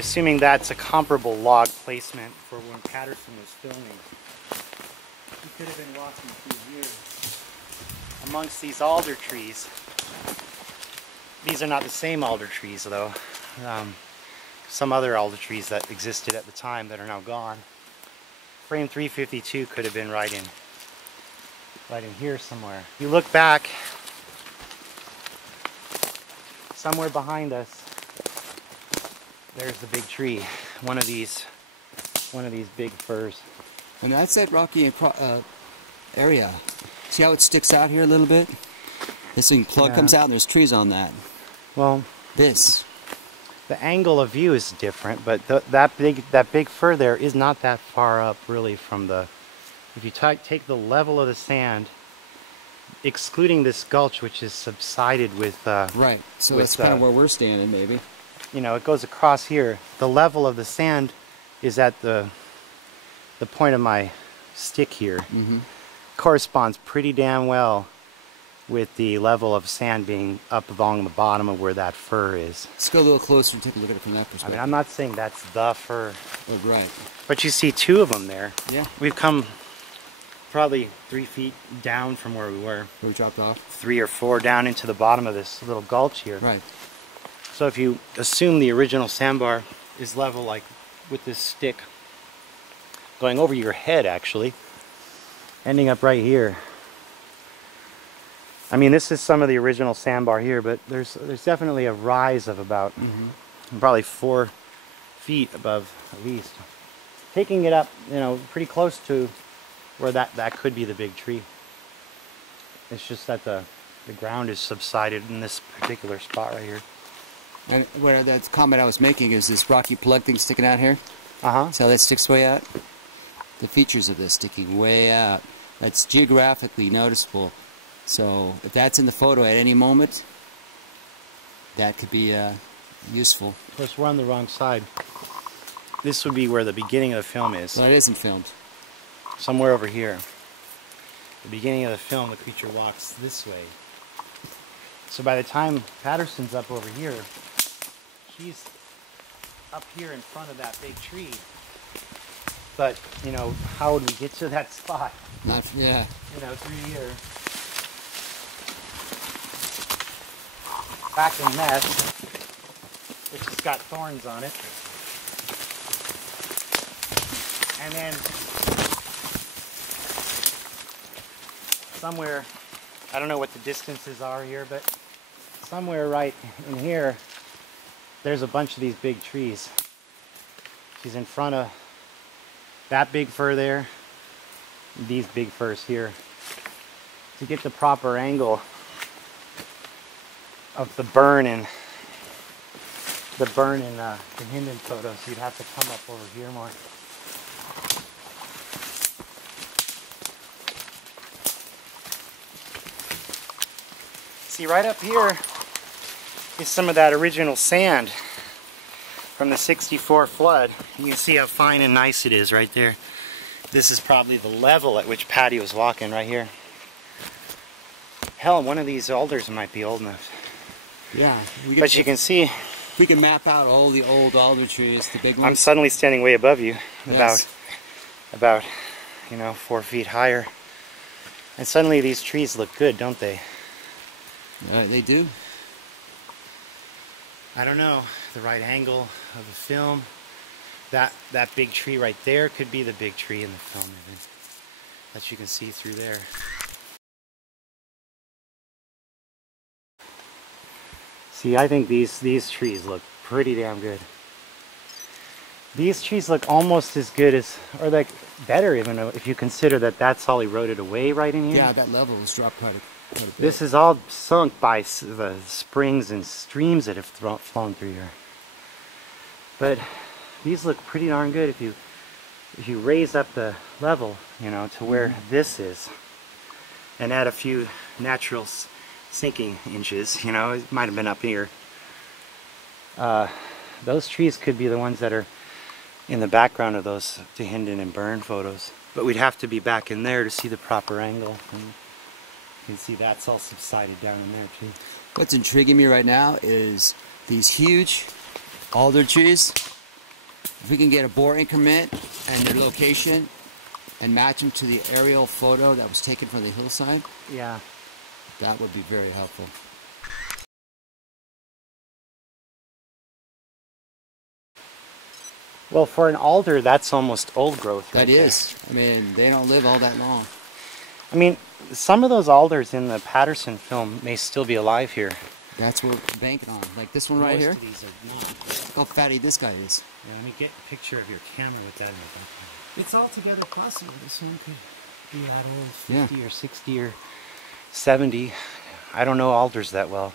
assuming that's a comparable log placement for when Patterson was filming. He could have been walking through here amongst these alder trees. These are not the same alder trees though. Some other alder trees that existed at the time that are now gone. Frame 352 could have been right in here somewhere. You look back, somewhere behind us, there's the big tree. One of these big firs. And that's that rocky area. See how it sticks out here a little bit? This thing plug comes out and there's trees on that. Well, the angle of view is different, but that big fir there is not that far up really from the. If you take the level of the sand, excluding this gulch, which is subsided with. Right. So that's kind of where we're standing, maybe. You know, it goes across here. The level of the sand is at the point of my stick here. Mm-hmm. Corresponds pretty damn well with the level of sand being up along the bottom of where that fir is. Let's go a little closer and take a look at it from that perspective. I mean, I'm not saying that's the fir. Oh, right. But you see two of them there. Yeah. We've come probably 3 feet down from where we were. We dropped off? 3 or 4 down into the bottom of this little gulch here. Right. So if you assume the original sandbar is level, like with this stick going over your head actually, ending up right here. I mean, this is some of the original sandbar here, but there's definitely a rise of about probably 4 feet above at least. Taking it up, you know, pretty close to where that could be the big tree. It's just that the ground is subsided in this particular spot right here. And what that comment I was making is this rocky plug thing sticking out here. Uh-huh. See how that sticks way out? The features of this sticking way out. That's geographically noticeable. So if that's in the photo at any moment, that could be useful. Of course, we're on the wrong side. This would be where the beginning of the film is. Well, it isn't filmed. Somewhere over here. The beginning of the film, the creature walks this way. So by the time Patterson's up over here, she's up here in front of that big tree. But, you know, how would we get to that spot? Yeah. You know, through here. Back in mess, which has got thorns on it. And then somewhere, I don't know what the distances are here, but somewhere right in here, there's a bunch of these big trees. She's in front of that big fir there, these big firs here. To get the proper angle of the burn in the Hinden photo, so you'd have to come up over here more. See, right up here is some of that original sand from the '64 flood. You can see how fine and nice it is right there. This is probably the level at which Patty was walking right here. Hell, one of these alders might be old enough. Yeah. But you can see, we can map out all the old alder trees, the big ones. I'm suddenly standing way above you, Yes. about, you know, 4 feet higher. And suddenly these trees look good, don't they? They do. I don't know, the right angle of the film. That big tree right there could be the big tree in the film, even, that you can see through there. See, I think these trees look pretty damn good. These trees look almost as good as, or like better even, if you consider that that's all eroded away right in here. Yeah, that level was dropped quite a bit. This is all sunk by the springs and streams that have flown through here. But these look pretty darn good if you raise up the level, you know, to where this is, and add a few natural sinking inches, you know, it might have been up here. Those trees could be the ones that are in the background of those De Hinden and Byrne photos, but we'd have to be back in there to see the proper angle. And you can see that's all subsided down in there too. What's intriguing me right now is these huge alder trees If we can get a bore increment and their location and match them to the aerial photo that was taken from the hillside, yeah, that would be very helpful. Well, for an alder, that's almost old growth. That is. I mean, they don't live all that long. I mean, some of those alders in the Patterson film may still be alive here. That's what we're banking on. Like this one right here. Most of these are not. Look how fatty this guy is. Yeah, let me get a picture of your camera with that in the background. It's altogether possible. This one could Be that old, 50 or 60 or 70. I don't know alders that well.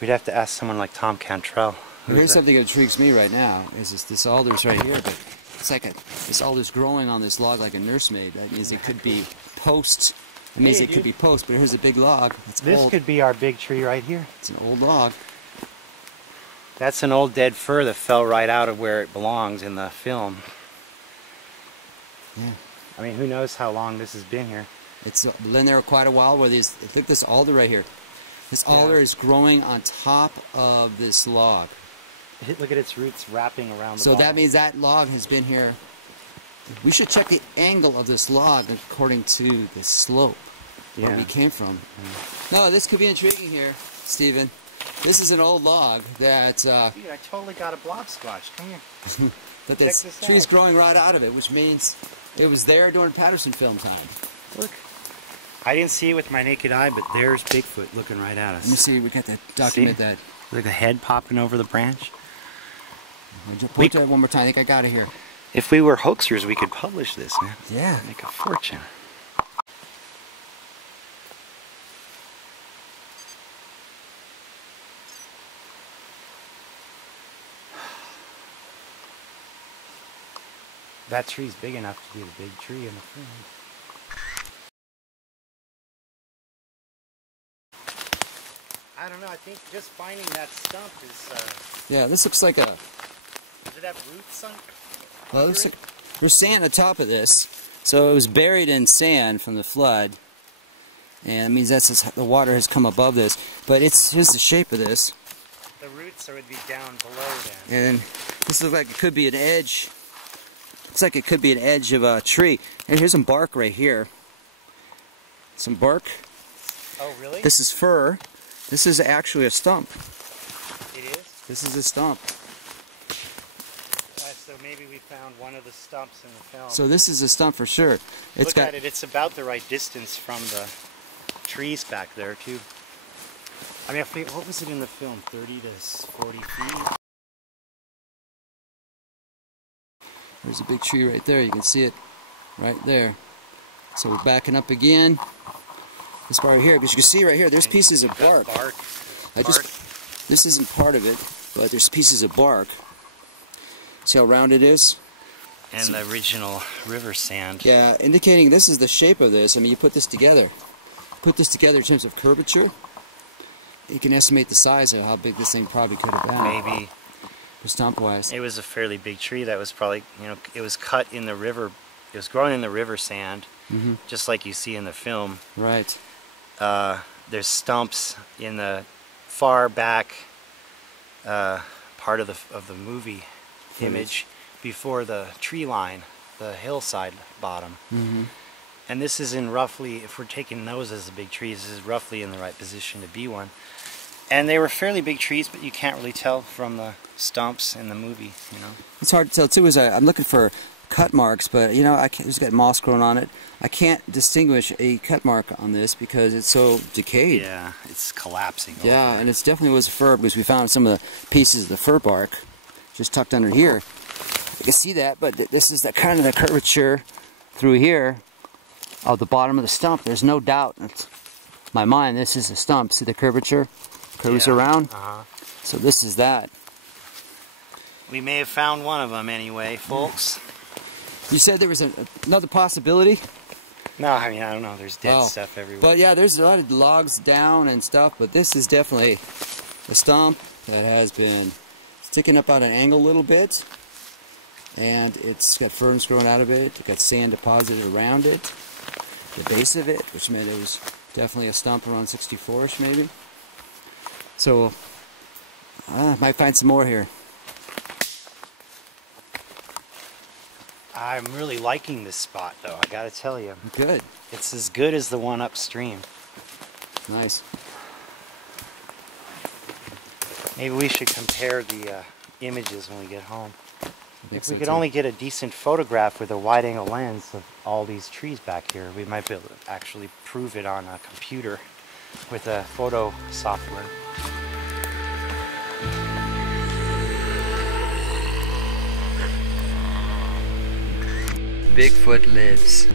We'd have to ask someone like Tom Cantrell. Here's something that intrigues me right now, is this alder's right here, but it's like this alder's growing on this log like a nursemaid. That means it could be post. It means it could be post, but here's a big log. It's this old. Could be our big tree right here. It's an old log. That's an old dead fir that fell right out of where it belongs in the film. Yeah. I mean, who knows how long this has been here. It's been there quite a while. Where these, look at this alder right here. This alder is growing on top of this log. Look at its roots wrapping around the So bottom. that means that log has been here. We should check the angle of this log according to the slope where we came from. No, this could be intriguing here, Stephen. This is an old log that... Dude, I totally got a blob squash. Come here. but this tree's growing right out of it, which means it was there during Patterson film time. Look. I didn't see it with my naked eye, but there's Bigfoot looking right at us. Let me see, we got to document that. Look at the head popping over the branch. Point to it one more time. I think I got it here. If we were hoaxers, we could publish this, man. Yeah. Make a fortune. That tree's big enough to be the big tree in the film. I don't know, I think just finding that stump is... yeah, this looks like a... Does it have roots on well, it looks like there's sand on top of this. So it was buried in sand from the flood. And it means that's the water has come above this. But here's the shape of this. The roots would be down below then. And this looks like it could be an edge. Looks like it could be an edge of a tree. And here's some bark right here. Some bark. Oh, really? This is fir. This is actually a stump. It is? This is a stump. So maybe we found one of the stumps in the film. So this is a stump for sure. Look at it. It's about the right distance from the trees back there, too. I mean, what was it in the film? 30 to 40 feet? There's a big tree right there. You can see it right there. So we're backing up again. This part right here, because you can see right here, there's pieces of bark. This isn't part of it, but there's pieces of bark. See how round it is? And the original river sand. Yeah, indicating this is the shape of this. I mean, you put this together. Put this together in terms of curvature. You can estimate the size of how big this thing probably could have been. Maybe. Stump-wise. It was a fairly big tree that was probably, you know, it was cut in the river. It was growing in the river sand, just like you see in the film. Right. There's stumps in the far back part of the movie image before the tree line, the hillside bottom. And this is in roughly, if we're taking those as the big trees, this is roughly in the right position to be one. And they were fairly big trees, but you can't really tell from the stumps in the movie, you know. It's hard to tell too. I'm looking for cut marks, but you know, there's got moss growing on it. I can't distinguish a cut mark on this because it's so decayed. Yeah, it's collapsing. Yeah, and it definitely was fir because we found some of the pieces of the fir bark just tucked under here. You can see that, but this is the kind of the curvature through here of the bottom of the stump. There's no doubt in my mind this is a stump. See the curvature? Curves around. So this is that. We may have found one of them anyway, folks. You said there was another possibility? No, I mean, I don't know. There's dead stuff everywhere. But yeah, there's a lot of logs down and stuff, but this is definitely a stump that has been sticking up at an angle a little bit. And it's got ferns growing out of it. It's got sand deposited around it. The base of it, which meant it was definitely a stump around 64-ish maybe. So, I might find some more here. I'm really liking this spot though, I gotta tell you. Good. It's as good as the one upstream. Nice. Maybe we should compare the images when we get home. If we could too. only get a decent photograph with a wide-angle lens of all these trees back here, we might be able to actually prove it on a computer with a photo software. Bigfoot lives.